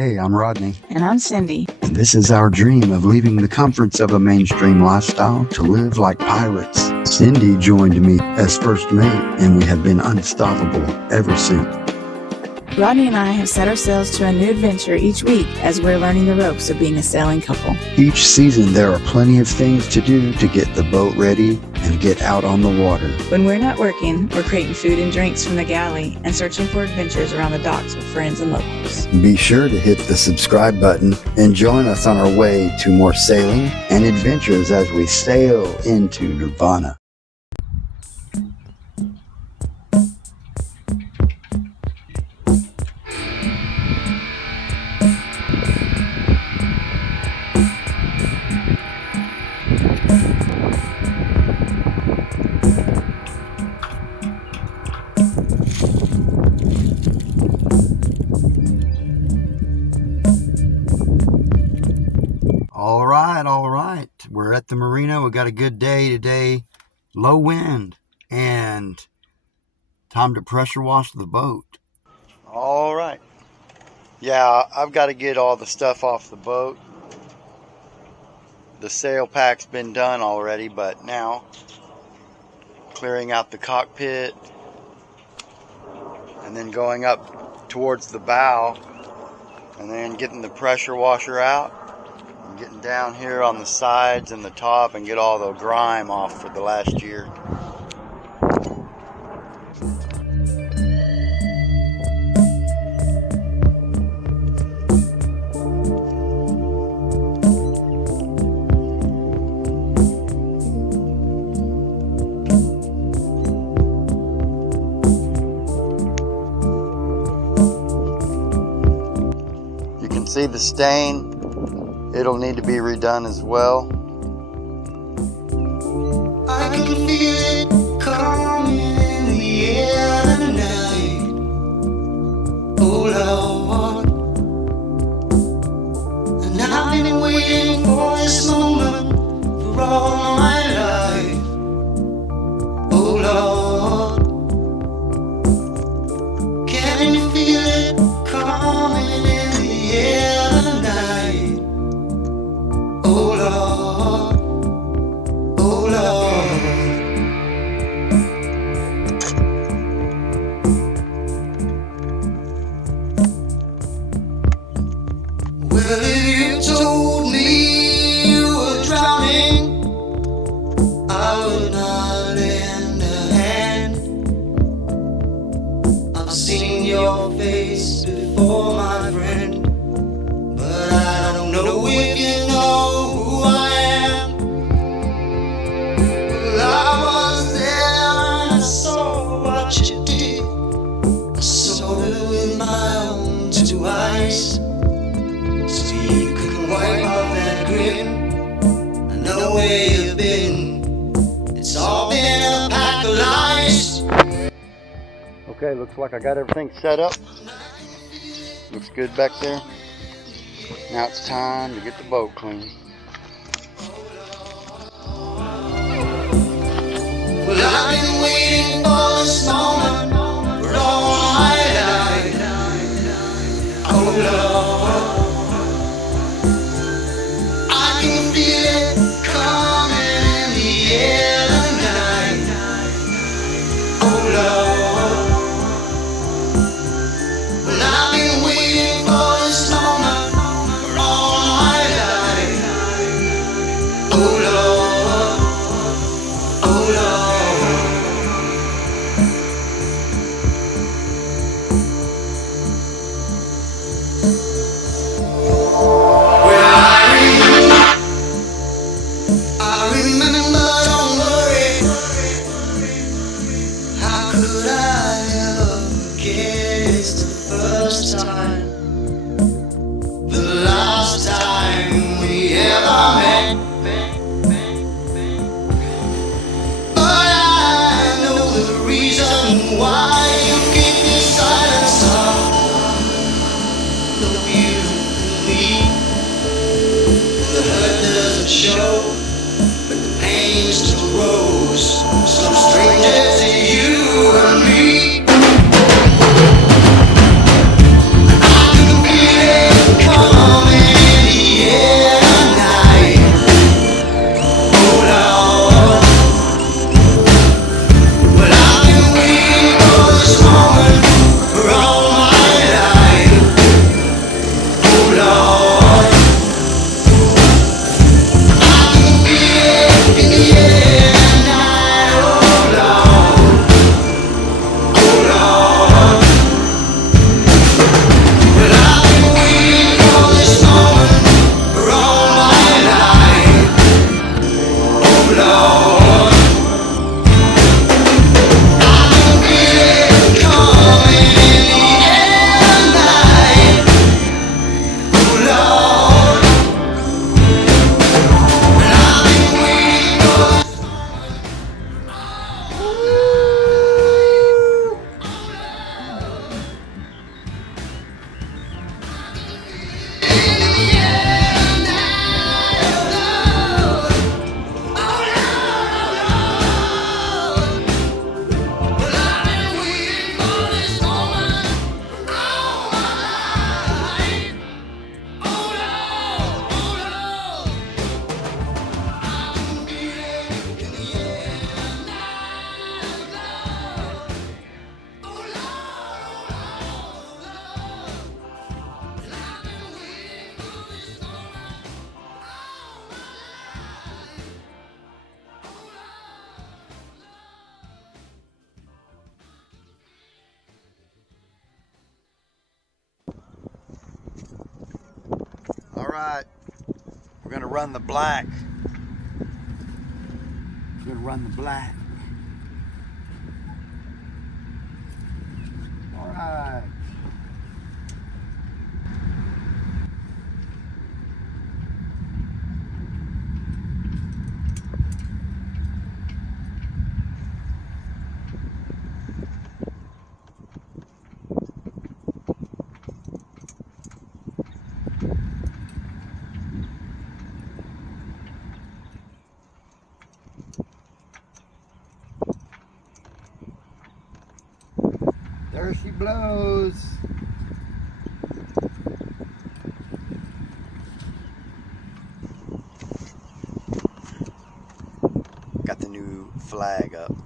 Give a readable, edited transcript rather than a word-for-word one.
Hey, I'm Rodney. And I'm Cyndi. And this is our dream of leaving the comforts of a mainstream lifestyle to live like pirates. Cyndi joined me as first mate, and we have been unstoppable ever since. Rodney and I have set ourselves to a new adventure each week as we're learning the ropes of being a sailing couple. Each season, there are plenty of things to do to get the boat ready and get out on the water. When we're not working, we're creating food and drinks from the galley and searching for adventures around the docks with friends and locals. Be sure to hit the subscribe button and join us on our way to more sailing and adventures as we sail into Nirvana. All right. We're at the marina. We got a good day today. Low wind and time to pressure wash the boat. All right. Yeah, I've got to get all the stuff off the boat. The sail pack's been done already, but now clearing out the cockpit and then going up towards the bow and then getting the pressure washer out. Getting down here on the sides and the top and get all the grime off for the last year. You can see the stain. It'll need to be redone as well. I can feel it coming in the air tonight. Oh Lord, and I've been waiting for this moment for all my life. Oh Lord, can you feel it coming in the air tonight? Oh Lord, oh Lord. Well, if you told me you were drowning, I would not lend a hand. I've seen your face before, my friend, but I don't know if you know who I am. Well, I was there and I saw what you did. I saw it with my own two eyes. So you can wipe off that grin. I know where you've been. It's all been a pack of lies. Okay, looks like I got everything set up. Looks good back there. Now it's time to get the boat clean. Well, I've been waiting for this moment for all my life. Oh Lord, I can feel it coming in the air tonight. Oh Lord, well, I've been waiting for this moment for all my life. Oh Lord, oh Lord. right. We're gonna run the black. We're gonna run the black. All right. There she blows. Got the new flag up.